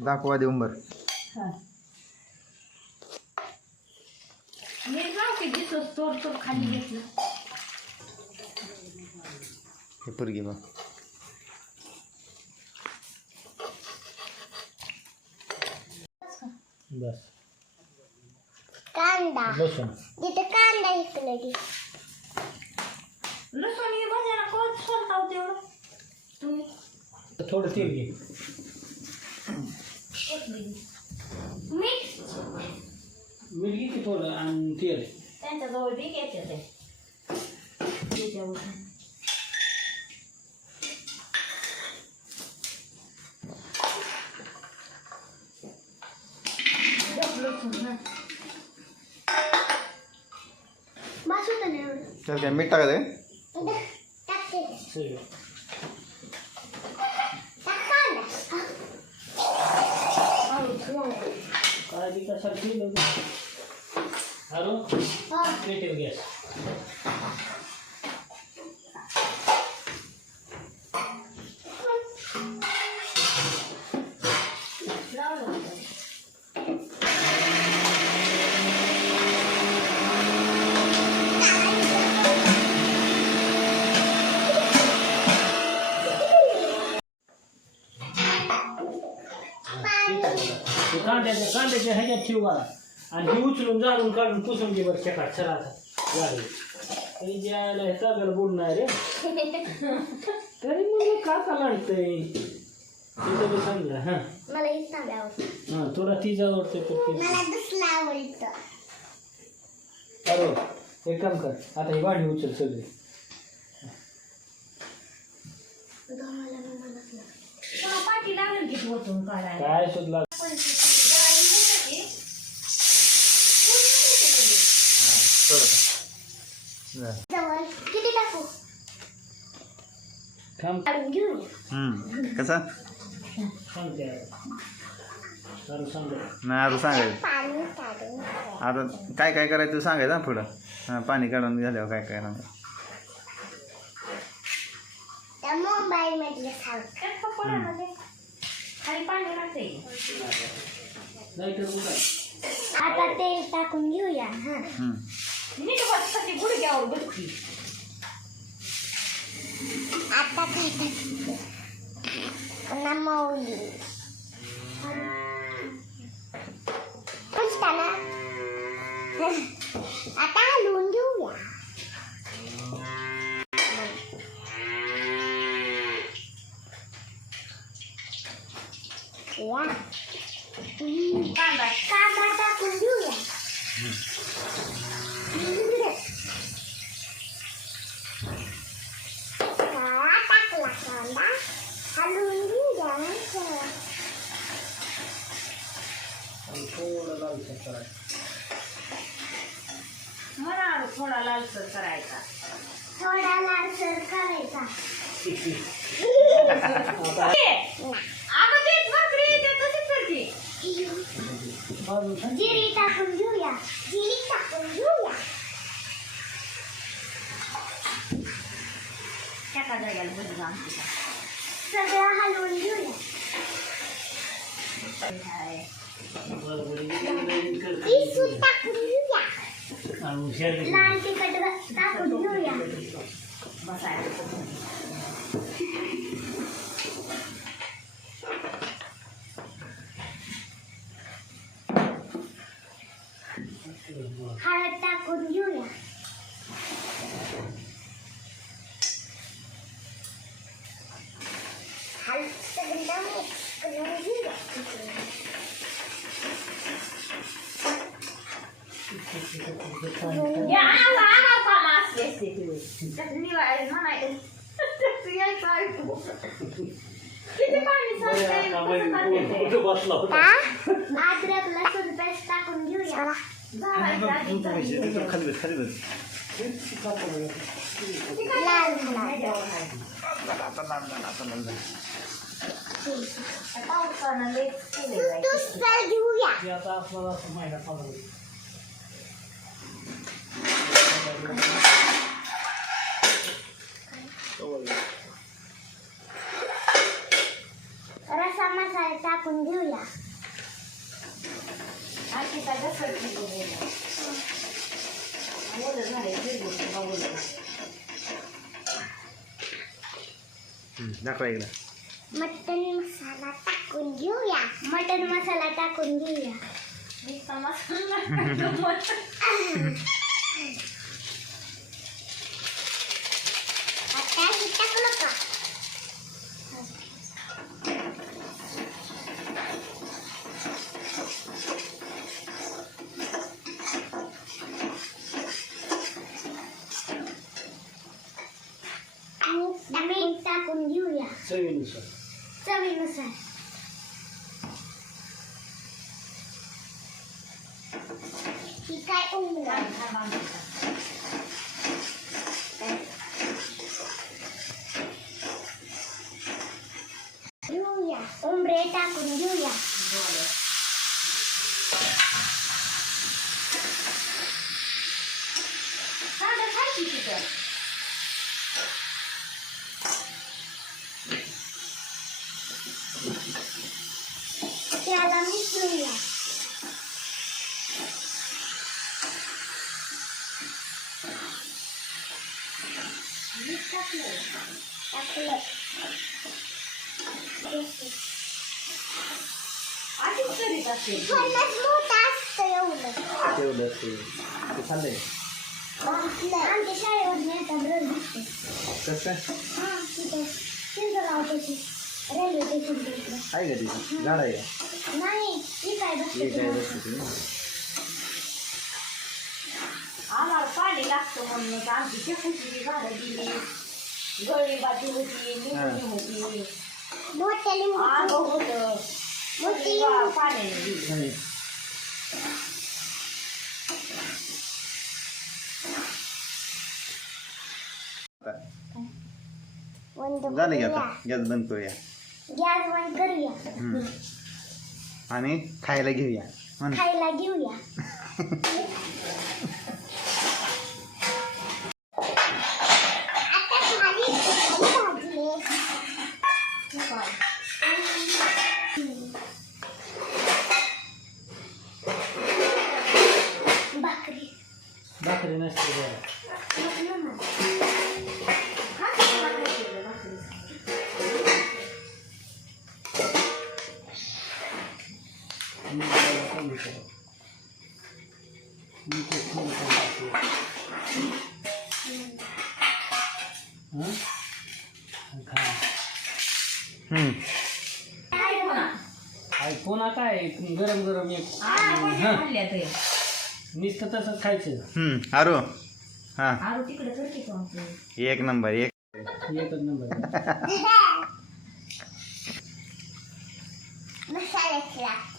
दाखवा दे उंबर. खाली घेतलं हे पुरगी बघ. बस कांदा लसूण जिथे कांदा इकडे लसूण हे भाज्याला कोण सोलताव तेवढं तुम्ही थोडं तेल घे. मीठ मीठ घे की थोडं आणि तेल. त्यांच्याजवळ बी घ्यायचं ते त्याच्यावर चल काय मीठ टाकायचं सगळं काळजी कशाला केलं हॅलो ते ठेव गॅस. कांद्याच्या ह्याच्यात ठेव मला आणि ही उचलून जाळून काढून पुसून घे बरं चकाट चला आता झाले तरी ज्याला हे चांगलं बोलणार रे तरी मग का का लागतंय तुझं बी समजा. हां मला हे चांगलं आवडतं हां थोडा तीच आवडते मला दुसरं आवडतं. अरे एक काम कर आता ही वाढी उचल सगळी. पाठी लागेल की ओतून काढायला काय शोधला जवळ किती टाकू थांब काढून घेऊ कसा सांगते सांग नाही आता सांगायचं पाणी काढून आता काय काय करायचं तू सांगायचं ना पुढं. हां पाणी काढून झाल्यावर काय काय राहणार. त्या मोबाईलमधलं सारखं खाली पाणी लागते. आता तेल टाकून घेऊया. हां नीट बसती गुडघ्यावर बसती. आता ते नमवली पुसताना आता हलवून घेऊया. कांदा टाकून घेऊया. टाकला कांदा हलवून घेऊया. मला थोडा लालसर करायचा. थोडा लालसर करायचा. जिरी टाकून घेऊया. जिरी टाकून घेऊया. एका जाग्याला बदलू आमची सगळं हलवून घेऊया. तीसून टाकून घेऊया. लाल तिखट टाकून घेऊया. बसायला हळद टाकून घेऊया. हळद सगळं मिक्स करून घेऊया. अद्रक लसूण पेस्ट टाकून घेऊया. खाली लाल घेऊया. रसा मसाला टाकून टाकून घेऊया. दाखवा एकदा. मटन मसाला टाकून घेऊया. मटन मसाला टाकून घेऊया. आता हे टाकलं का? मीठ टाकून घेऊया. चवीनुसार. चवीनुसार. ही काय उमरा घेऊया. उमरे टाकून घेऊया. त्याला मिसळूया. टाकलं. फणस मोठा असतं एवढं. तेवढं असते ते खाल्लंय आमच्या शाळेवर नेतात रोज दिसते. कसं हां तिथं सिंधुरावपाशी रेल्वे स्टेशन तिकडं. आहे का तिथे झाड आहे का? नाही ती काय हे बसते काय बसते तुम्ही आम्हाला पाणी लागतं म्हणून आमची चकुची झाडं दिली गळीबाजी होती लिंबू होती मोठ्या लिंबू आग होतं मोठी पाण्याने दिली झाले की आता गॅस बंद करूया गॅस बंद करूया. आणि खायला घेऊया म्हण. खायला घेऊया. आता भाजी भाजली. भाकरी. भाकरी नसते जरा. पुन्हा काय गरम गरम एक नुसतं तसंच खायचं. आरो हा आरू तिकडे करते का आमचं एक नंबर एक एकच नंबर. मसाल्याची लागते.